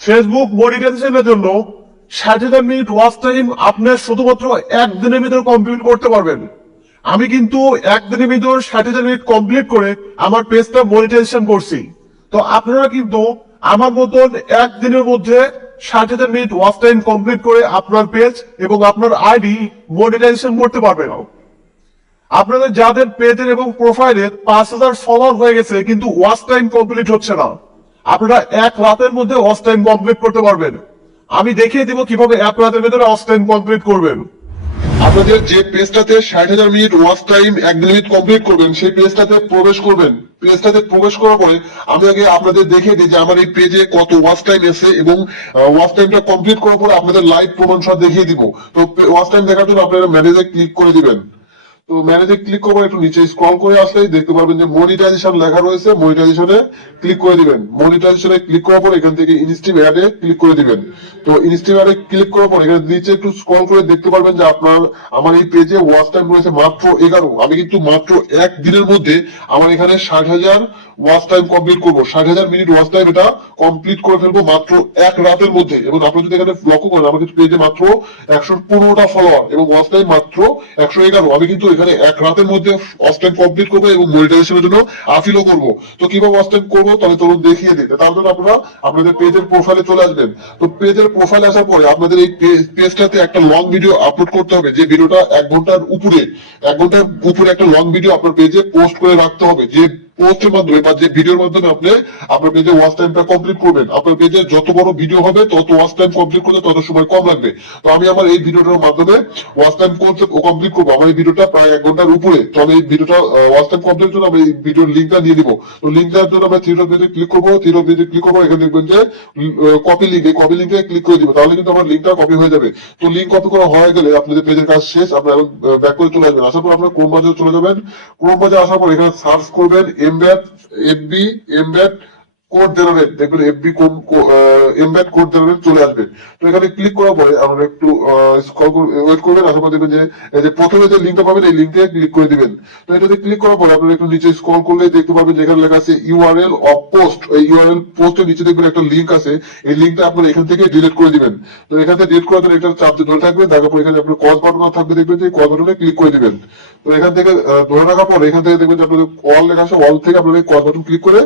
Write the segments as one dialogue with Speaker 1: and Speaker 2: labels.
Speaker 1: Facebook মনিটাইজেশনের জন্য হাজার মিনিট ওয়াচ টাইম আপনি শুধুমাত্র একদিনের ভিতরে কমপ্লিট করতে পারবেন। আমি কিন্তু একদিনের ভিতর হাজার মিনিট কমপ্লিট করে আমার পেজটা মনিটাইজেশন করছি। তো আপনারা কিন্তু আমার মতন একদিনের মধ্যে হাজার মিনিট ওয়াচ টাইম কমপ্লিট করে আপনার পেজ এবং আপনার আইডি মনিটাইজেশন করতে পারবেন। আপনাদের যাদের পেজের এবং প্রোফাইলের পাঁচ হাজার ফলোয়ার হয়ে গেছে, কিন্তু ওয়াচ টাইম কমপ্লিট হচ্ছে না। আপনারা এক রাতের মধ্যে ওয়াচ টাইম কমপ্লিট করতে পারবেন। আমি দেখিয়ে দিব কীভাবে এক রাতের ভিতরে ওয়াচ টাইম কমপ্লিট করবেন।
Speaker 2: আপনাদের যে পেজটাতে ষাট হাজার মিনিট ওয়াচ টাইম এক মিনিট কমপ্লিট করবেন, সেই পেজটাতে প্রবেশ করবেন। পেজটাতে প্রবেশ করার পরে আমি আগে আপনাদের দেখিয়ে দিই যে আমার এই পেজে কত ওয়াচ টাইম এসে এবং ওয়াচ টাইমটা কমপ্লিট করার পরে আপনাদের লাইভ প্রমাণ সহ দেখিয়ে দিব। তো ওয়াচ টাইম দেখার জন্য আপনারা ম্যানেজে ক্লিক করে দিবেন। তো ম্যানেজে ক্লিক করবেন একটু নিচে স্ক্রল করে আসলেই দেখতে পারবেন যে মনিটাইজেশন লেখা রয়েছে মনিটাইজেশনে ক্লিক করে দিবেন। মনিটাইজেশনে ক্লিক করার পর এখান থেকে ইনস্টিম অ্যাডে ক্লিক করে দিবেন। তো ইনস্টিম অ্যাডে ক্লিক করার পর এখানে নিচে একটু স্ক্রল করে দেখতে পারবেন যে আপনার, আমার এই পেজে ওয়াচ টাইম রয়েছে মাত্র এগারো। আমি কিন্তু মাত্র এক দিনের মধ্যে আমার এখানে ষাট হাজার ওয়াচ টাইম কমপ্লিট করব। ষাট হাজার মিনিট ওয়াচ টাইম এটা কমপ্লিট করে ফেলব মাত্র এক রাতের মধ্যে। এবং আপনি যদি এখানে লক্ষ্য করেন, আমার কিন্তু পেজে মাত্র একশো পনেরোটা ফলোয়ার এবং ওয়াচ টাইম মাত্র একশো এগারো। আমি কিন্তু এখানে এক রাতের মধ্যে ওয়াচ কমপ্লিট করব এবং মনিটাইজেশনের জন্য আপিলও করব। তো কীভাবে ওয়াচ করব? তাহলে তরুণ দেখিয়ে দিতে তার জন্য আপনারা আপনাদের পেজের প্রোফাইলে চলে আসবেন। তো পেজের প্রোফাইলে আসার পরে আপনাদের এই পেজটাতে একটা লং ভিডিও আপলোড করতে হবে। যে ভিডিওটা এক ঘণ্টার উপরে, এক ঘণ্টার উপরে একটা লং ভিডিও আপনার পেজে পোস্ট করে রাখতে হবে। যে পোস্টের মাধ্যমে বা যে ভিডিওর মাধ্যমে আপনি আপনার পেজে ওয়াচ টাইমটা কমপ্লিট করবেন আপনার পেজে যত বড় ভিডিও হবে, তত ওয়াচ টাইম কমপ্লিট করতে তত সময় কম লাগবে। তো আমি আমার এই ভিডিওটার মাধ্যমে ওয়াচ টাইম কমপ্লিট করব। আমার এই ভিডিওটা প্রায় এক ঘণ্টার উপরে। তো আমি এই ভিডিওটা ওয়াচ টাইম কমপ্লিট জন্য আমি এই ভিডিওর লিঙ্কটা দিয়ে দিব। তো লিঙ্ক দেওয়ার জন্য আমরা থ্রি ডট ক্লিক করব। থ্রি ডট ক্লিক করব। এখানে দেখবেন যে কপি লিঙ্ক এই কপি লিঙ্কে ক্লিক করে দিব। তাহলে কিন্তু আমার লিঙ্কটা কপি হয়ে যাবে। তো লিঙ্ক কপি করা হয়ে গেলে আপনাদের পেজের কাজ শেষ আপনারা ব্যাক করে চলে আসবেন। আসার পর আপনার ক্রোম বাজারে চলে যাবেন। ক্রোম বাজারে আসার পর এখানে সার্চ করবেন embed FB embed code generate দেখবেন এফবি এমব্যাট কোড জেনারেট চলে আসবে। তো এখানে ক্লিক করার পরে আমরা একটু স্ক্রল ওয়েট করবেন আসার পর দেখবেন যে প্রথমে যে লিঙ্কটা পাবেন, এই লিঙ্কে ক্লিক করে দিবেন। তো এটাতে ক্লিক করার পরে আপনারা একটু নিচে স্ক্রল করলে দেখতে পাবেন যেখানে লেখা আছে ইউআরএল অফ পোস্ট এই ইউআরএল পোস্টের নিচে দেখবেন একটা লিঙ্ক আছে, এই লিঙ্কটা আপনারা এখান থেকে ডিলিট করে দিবেন। তো এখান থেকে ডিলিট করার জন্য এটা চাপতে ধরে থাকবে তারপর এখানে আপনার কল বাটন থাকবে, দেখবেন যে কল বাটনে ক্লিক করে দিবেন। তো এখান থেকে ধরে রাখার পর এখান থেকে দেখবেন যে আপনাদের কল লেখা আছে অল থেকে আপনারা কল বাটন ক্লিক করে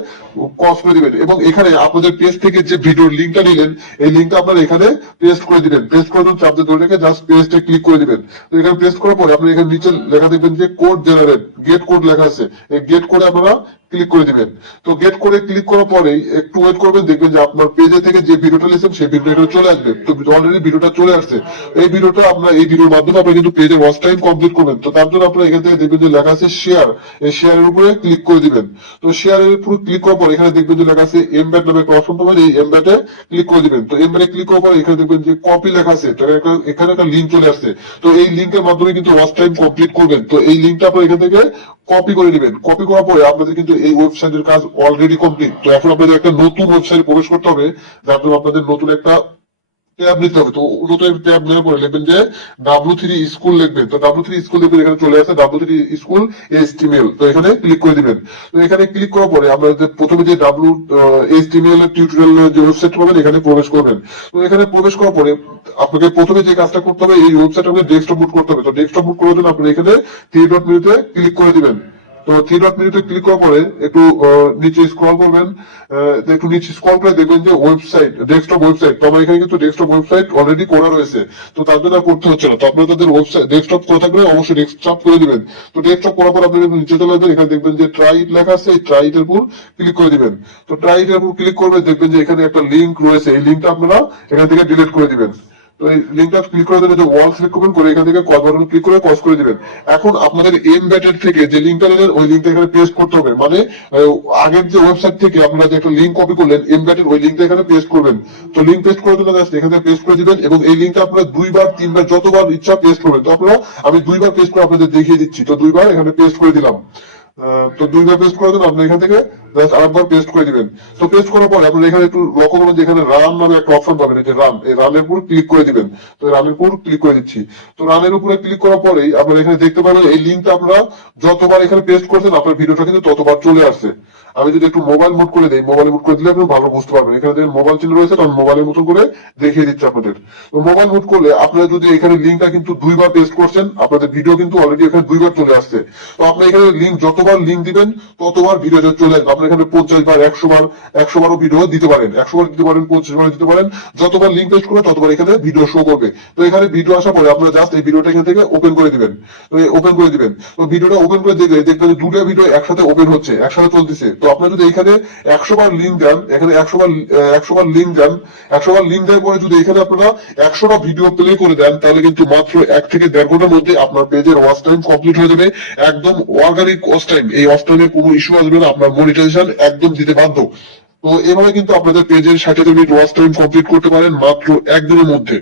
Speaker 2: কস করে দিবেন। এবং এখানে আপনাদের পেজ থেকে যে ভিডিওর লিঙ্কটা নিলেন, এই লিঙ্কটা আপনারা এখানে পেস্ট করে দিবেন। পেস্ট করে দিন, চাপ ধরে রেখে জাস্ট পেস্টে ক্লিক করে দিবেন। তো এখানে পেস্ট করার পরে আপনারা এখানে নিচে লেখা দেখবেন যে কোড জেনারেট গেট কোড লেখা আছে। এই গেট কোডে আপনারা ক্লিক করে দিবেন। তো গেট করে ক্লিক করার পরেই একটু ওয়েট করবেন, দেখবেন যে আপনার পেজে থেকে যে ভিডিওটা লিখছেন, সেই ভিডিওটা চলে আসবে। তো অলরেডি ভিডিওটা চলে আসছে। এই ভিডিওটা আপনার, এই ভিডিওর মাধ্যমে আপনি কিন্তু পেজে ওয়াচ টাইম কমপ্লিট করবেন। তো তার জন্য আপনারা এখান থেকে দেখবেন যে লেখা আছে শেয়ার এই শেয়ারের উপরে ক্লিক করে দিবেন। তো শেয়ারের উপরে ক্লিক করার পর এখানে দেখবেন যে লেখা আছে এমব্যাট নামে একটা অপশন পাবেন। এই এমব্যাটে ক্লিক করে দিবেন। তো এমব্যাটে ক্লিক করার পর এখানে দেখবেন যে কপি লেখা আছে। তো এখানে- একটা লিঙ্ক চলে আসছে। তো এই লিঙ্কের মাধ্যমে কিন্তু ওয়াচ টাইম কমপ্লিট করবেন। তো এই লিঙ্কটা আপনারা এখান থেকে কপি করে নেবেন। কপি করার পরে আপনাদের কিন্তু এই ওয়েবসাইটের কাজ অলরেডি কমপ্লিট তো এখন আপনাদের একটা নতুন ওয়েবসাইটে প্রবেশ করতে হবে। যার জন্য আপনাদের নতুন একটা ট্যাব নিতে হবে। তো ট্যাব পরে লিখবেন যে ডাব্লু থ্রি স্কুল লিখবেন। তো ডাব্লু থ্রি স্কুল লিখবেন এখানে চলে আসে ডাব্লু থ্রি স্কুল তো এখানে ক্লিক করে দিবেন। তো এখানে ক্লিক করার পরে আপনারা যে প্রথমে যে ডাব্লু এর টিউটোরিয়াল যে ওয়েবসাইট পাবেন, এখানে প্রবেশ করবেন। তো এখানে প্রবেশ করার পরে আপনাকে প্রথমে যে কাজটা করতে হবে, এই ওয়েবসাইট আপনাকে ডেস্কটপ বুট করতে হবে। তো ডেস্কটপ বুট করার জন্য আপনি এখানে থ্রি ডট মেনুতে ক্লিক করে দিবেন। তো থ্রি ক্লিক একটু নিচে স্ক্রল করবেন। একটু নিচে স্ক্রল করে দেখবেন যে ওয়েবসাইট ডেস্কটপ ওয়েবসাইট তো আমার এখানে কিন্তু ডেস্কটপ ওয়েবসাইট অলরেডি করা রয়েছে। তো তার জন্য করতে হচ্ছে না। তো আপনারা তাদের ওয়েবসাইট ডেস্কটপ করা থাকলে অবশ্যই ডেস্কটপ করে দিবেন। তো ডেস্কটপ করার পর আপনি নিচে চলে এখানে দেখবেন যে ট্রাইট লেখা আছে, এই ট্রাইটের উপর ক্লিক করে দিবেন। তো ট্রাইটের উপর ক্লিক করবেন, দেখবেন যে এখানে একটা লিঙ্ক রয়েছে। এই লিঙ্কটা আপনারা এখান থেকে ডিলিট করে দিবেন। তো এই লিঙ্কটা ক্লিক করে দিলে যে ওয়াল সিলেক্ট করবেন, করে এখান থেকে কল বাটন ক্লিক করে কস করে দিবেন। এখন আপনাদের এম থেকে যে লিঙ্কটা নিলেন ওই লিঙ্কটা এখানে পেস্ট করতে হবে। মানে আগের যে ওয়েবসাইট থেকে আপনারা যে একটা লিঙ্ক কপি করলেন এম ব্যাটের ওই লিঙ্কটা এখানে পেস্ট করবেন। তো লিঙ্ক পেস্ট করে দিলে জাস্ট এখানে পেস্ট করে দিবেন এবং এই লিঙ্কটা আপনারা দুইবার, তিনবার, যতবার ইচ্ছা পেস্ট করবেন। তো আপনারা আমি দুইবার পেস্ট করে আপনাদের দেখিয়ে দিচ্ছি। তো দুইবার এখানে পেস্ট করে দিলাম। তো দুইবার পেস্ট করে দেন আপনি এখান থেকে আরেকবার পেস্ট করে দিবেন তো পেস্ট করার পরে আপনি এখানে একটু লক্ষ্য করবেন যেখানে রাম নামে একটা অপশন পাবেন, এই যে রান এই রানের উপর ক্লিক করে দিবেন। তো রানের উপর ক্লিক করে দিচ্ছি। তো রানের উপরে ক্লিক করার পরেই আপনারা এখানে দেখতে পাবেন এই লিঙ্কটা আপনারা যতবার এখানে পেস্ট করছেন, আপনার ভিডিওটা কিন্তু ততবার চলে আসছে। আমি যদি একটু মোবাইল মুড করে দিই মোবাইল মুড করে দিলে আপনি ভালো বুঝতে পারবেন। এখানে দেখেন মোবাইল চিহ্ন রয়েছে আমি মোবাইলের মতো করে দেখিয়ে দিচ্ছি আপনাদের। মোবাইল মুড করলে আপনারা যদি এখানে লিঙ্কটা কিন্তু দুইবার পেস্ট করছেন, আপনাদের ভিডিও কিন্তু অলরেডি এখানে দুইবার চলে আসছে। তো আপনি এখানে লিঙ্ক যতবার লিঙ্ক দিবেন, ততবার ভিডিওটা চলে আসবে। আপনি এখানে পঞ্চাশ বার, একশো বার, একশো বারও ভিডিও দিতে পারেন। একশো বার দিতে পারেন, পঞ্চাশ বার দিতে পারেন। যতবার লিঙ্ক পেস্ট করবে, ততবার এখানে ভিডিও শো করবে। তো এখানে ভিডিও আসার পরে আপনারা জাস্ট এই ভিডিওটা এখান থেকে ওপেন করে দিবেন। ওপেন করে দিবেন। তো ভিডিওটা ওপেন করে দেখলে দেখবেন দুটো ভিডিও একসাথে ওপেন হচ্ছে, একসাথে চলতেছে। তো আপনারা যদি এখানে একশো বার লিঙ্ক দেন, এখানে একশো বার একশো বার লিঙ্ক দেন একশো বার লিঙ্ক দেওয়ার পরে যদি এখানে আপনারা একশোটা ভিডিও প্লে করে দেন, তাহলে কিন্তু মাত্র এক থেকে দেড় ঘণ্টার মধ্যে আপনার পেজের ওয়াচ টাইম কমপ্লিট হয়ে যাবে। একদম অর্গানিক ওয়াচ টাইম এই ওয়াচ টাইমে কোনো ইস্যু আসবে না, আপনার মনিটাইজেশন একদম দিতে বাধ্য। তো এভাবে কিন্তু আপনাদের পেজের ষাট মিনিট ওয়াচ টাইম কমপ্লিট করতে পারেন মাত্র একদিনের মধ্যে।